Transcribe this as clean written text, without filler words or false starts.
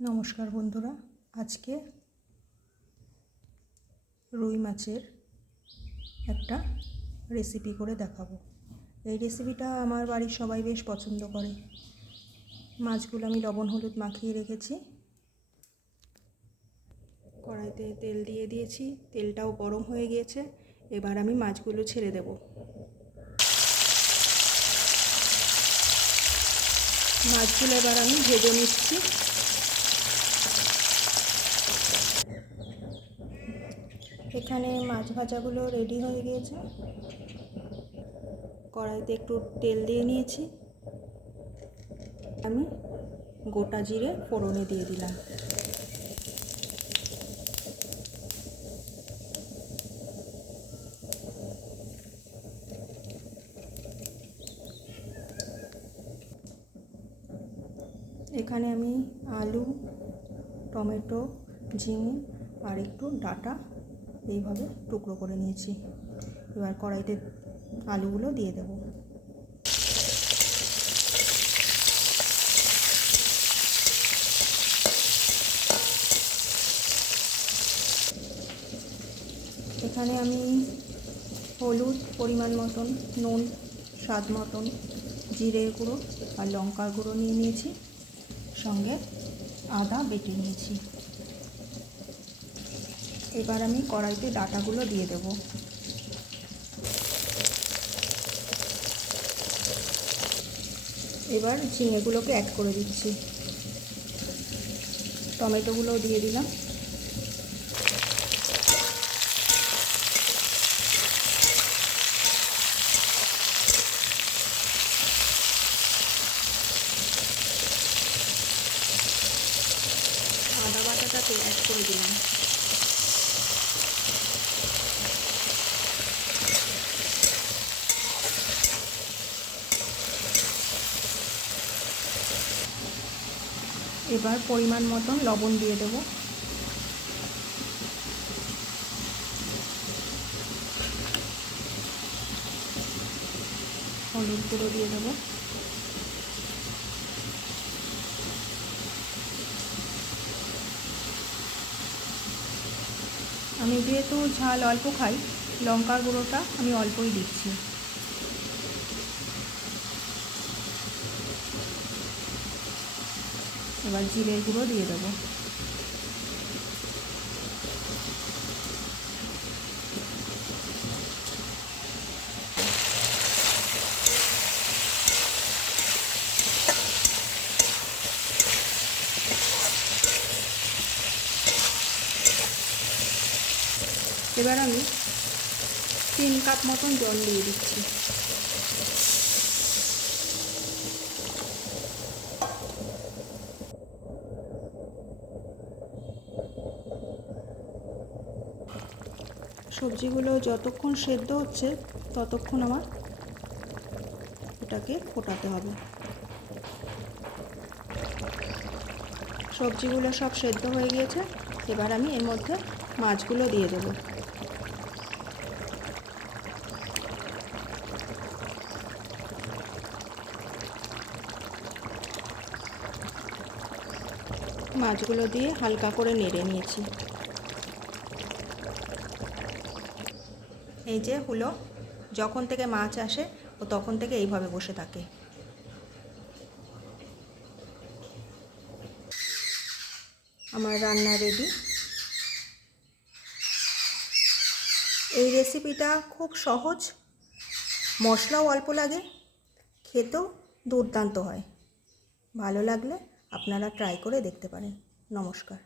নমস্কার বন্ধুরা, আজকে রুই মাছের একটা রেসিপি করে দেখাবো। এই রেসিপিটা আমার বাড়ির সবাই বেশ পছন্দ করে। মাছগুলো আমি লবণ হলুদ মাখিয়ে রেখেছি। কড়াইতে তেল দিয়ে দিয়েছি, তেলটাও গরম হয়ে গিয়েছে। এবার আমি মাছগুলো ছেড়ে দেব। মাছগুলো এবার আমি ভেজে নিচ্ছি। এখানে মাছ ভাজাগুলো রেডি হয়ে গিয়েছে। কড়াইতে একটু তেল দিয়ে নিয়েছি। আমি গোটা জিরে ফোড়নে দিয়ে দিলাম। এখানে আমি আলু, টমেটো, ঝিঙে আর একটু ডাঁটা এইভাবে টুকরো করে নিয়েছি। এবার কড়াইতে আলুগুলো দিয়ে দেব। এখানে আমি হলুদ পরিমাণ মতন, নুন স্বাদ মতন, জিরের গুঁড়ো আর লঙ্কার গুঁড়ো নিয়ে নিয়েছি, সঙ্গে আদা বেটে নিয়েছি। এবার আমি কড়াইতে ডাঁটাগুলো দিয়ে দেব। এবার ঝিঙেগুলোকে অ্যাড করে দিচ্ছি। টমেটোগুলোও দিয়ে দিলাম। আদা বাটাটাকে অ্যাড করে দিলাম। এবার পরিমাণ মতন লবণ দিয়ে দেব। হলুদ গুঁড়ো দিয়ে দেবো। আমি যেহেতু ঝাল অল্প খাই, লঙ্কার গুঁড়োটা আমি অল্পই দিচ্ছি। এবার জিরের গুঁড়ো দিয়ে দেবো। এবার আমি 3 কাপ মতন জল দিয়ে দিচ্ছি। সবজিগুলো যতক্ষণ সেদ্ধ হচ্ছে ততক্ষণ আমার এটাকে ফোটাতে হবে। সবজিগুলো সব সেদ্ধ হয়ে গিয়েছে। এবার আমি এর মধ্যে মাছগুলো দিয়ে দেবো। মাছগুলো দিয়ে হালকা করে নেড়ে নিয়েছি। এই যে হলো, যখন থেকে মাছ আসে ও তখন থেকে এইভাবে বসে থাকে। আমার রান্না রেডি। এই রেসিপিটা খুব সহজ, মশলাও অল্প লাগে, খেতেও দুর্দান্ত হয়। ভালো লাগলে আপনারা ট্রাই করে দেখতে পারেন। নমস্কার।